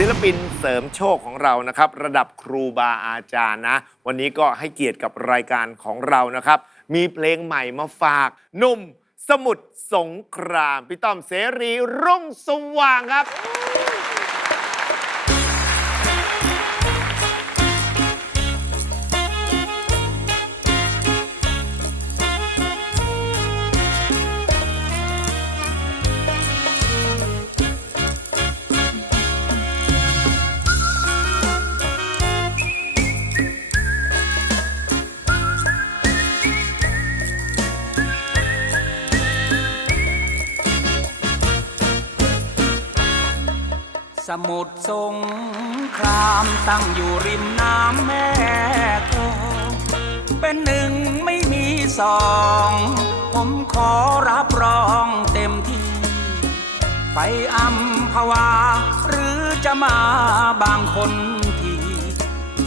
ศิลปินเสริมโชคของเรานะครับ ระดับครูบาอาจารย์นะ วันนี้ก็ให้เกียรติกับรายการของเรานะครับ มีเพลงใหม่มาฝากหนุ่ม สมุทรสงคราม พี่ต้อมเสรีรุ่งสว่างครับ สมุทรสงครามตั้งอยู่ริมน้ำแม่กลองเป็นหนึ่งไม่มีสอง ผมขอรับรองเต็มที่ ไปอัมพวา หรือจะมาบางคนที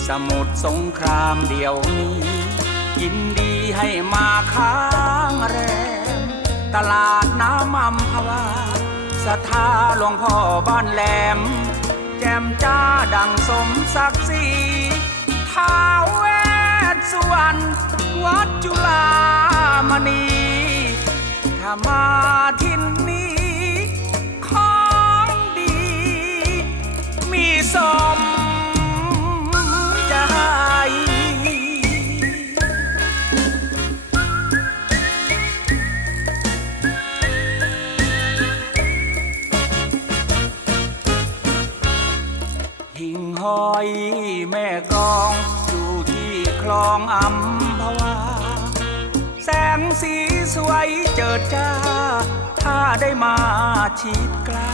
สมุทรสงครามเดียวนี้ ยินดีให้มาค้างแรม ตลาดน้ำอัมพวาสถาหลวงพ่อบ้านแหลม มจ้าดังสมศักดิ์ศรีท้าวเวสสุวรรณวัดจุฬามณีถ้ามา ลองอัมพวา แสงสีสวยเจิดจ้า ถ้าได้มาชิดใกล้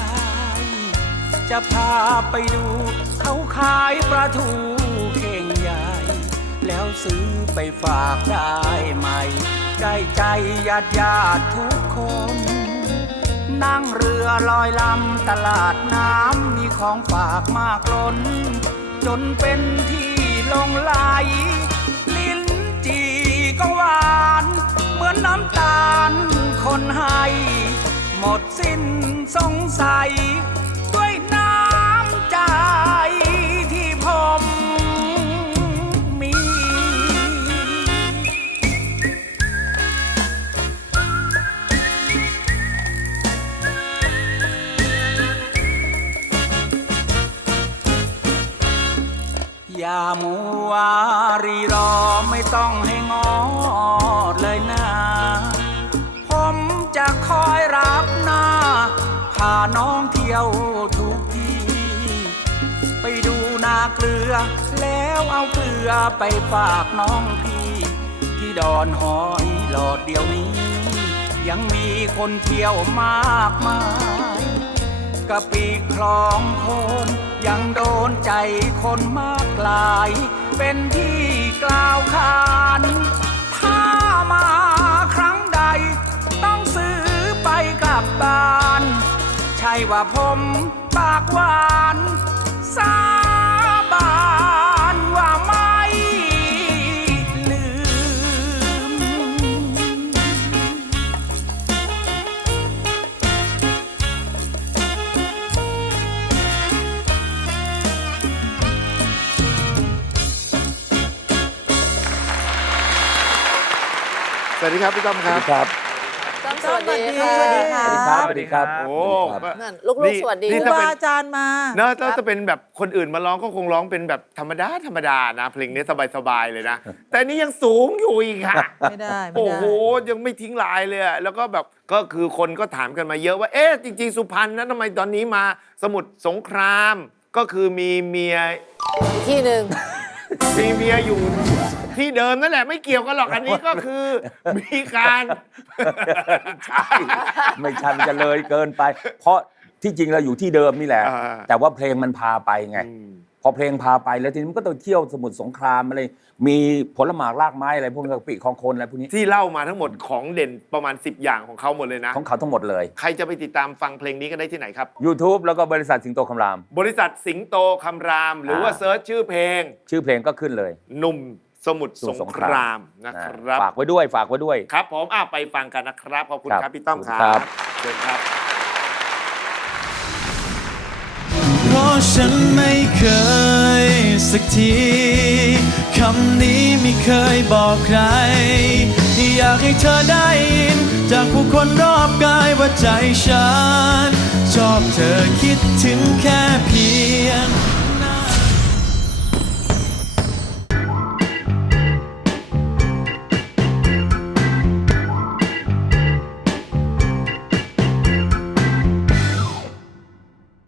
จะพาไปดูเขาขายปลาทูเข่งใหญ่ แล้วซื้อไปฝากได้ไหม ได้ใจญาติญาติทุกคน นั่งเรือลอยลำตลาดน้ำมีของฝากมากล้น จนเป็นที่ลงไหล นให้ หมดสิ้นสงสัย ด้วยน้ำใจที่ผมมี อย่ามัวรีรอไม่ต้อง แล้วเอาเกลือไปฝากน้องพี่ ที่ดอนหอยหลอดเดียวนี้ ยังมีคนเที่ยวมากมายกะปีคลองโคนยังโดนใจคนมากลาย เป็นที่กล่าวขานถ้ามาครั้งใด ต้องซื้อไปกลับบ้าน ใช่ว่าผมปากหวานสา สวัสดีครับพี่ต้อมครับครับ ต้อมสวัสดีค่ะสวัสดีค่ะ สวัสดีครับ โอ้นั่นลูกๆสวัสดี นี่ครูถ้าบาเป็นอาจารย์มา เนอะถ้าจะเป็นแบบคนอื่นมาร้องก็คงร้องเป็นแบบธรรมดาธรรมดานะ เพลงนี้สบายๆเลยนะ แต่นี่ยังสูงอยู่อีกค่ะ ไม่ได้ ไม่โอ้ได้ โห ยังไม่ทิ้งลายเลยอะแล้วก็แบบก็คือคนก็ถามกันมาเยอะว่า เอ๊ะ จริง ๆ สุพรรณนะทำไมตอนนี้มาสมุทรสงคราม ก็คือมีเมีย อีกที่หนึ่งมีเมียอยู่ ที่เดิมนั่นแหละไม่เกี่ยวกันหรอกอันนี้ก็คือ มีการใช่ไม่ใช่มันจะเลยเกินไป เพราะที่จริงเราอยู่ที่เดิมนี่แหละ อ่า แต่ว่าเพลงมันพาไปไงอืมพอเพลงพาไปแล้วทีนี้มันก็ต้องเที่ยวสมุทรสงครามอะไรมีผลหมากรากไม้อะไรพวกนี้กะปิของคนอะไรพวกนี้ที่เล่ามาทั้งหมดของเด่นประมาณ 10 อย่างของเขาหมดเลยนะ ของเขาทั้งหมดเลย ใครจะไปติดตามฟังเพลงนี้กันได้ที่ไหนครับ YouTube แล้วก็บริษัทสิงโตคำราม บริษัทสิงโตคำราม หรือว่าอ่า เซิร์ชชื่อเพลง ชื่อเพลงก็ขึ้นเลย หนุ่ม สมุทรสงครามนะครับฝากไว้ด้วยฝากไว้ด้วย ครับผมอะไปฟังกันนะครับ ขอบคุณครับครับพี่ต้อมครัขอบคุณครับบเชิญครับเคราะฉันไม่เคยสักทีคำนี้ไม่เคยบอกใคร อยากให้เธอได้ยิน จากผู้คนรอบกายว่าใจฉัน ชอบเธอคิดถึงแค่เพียง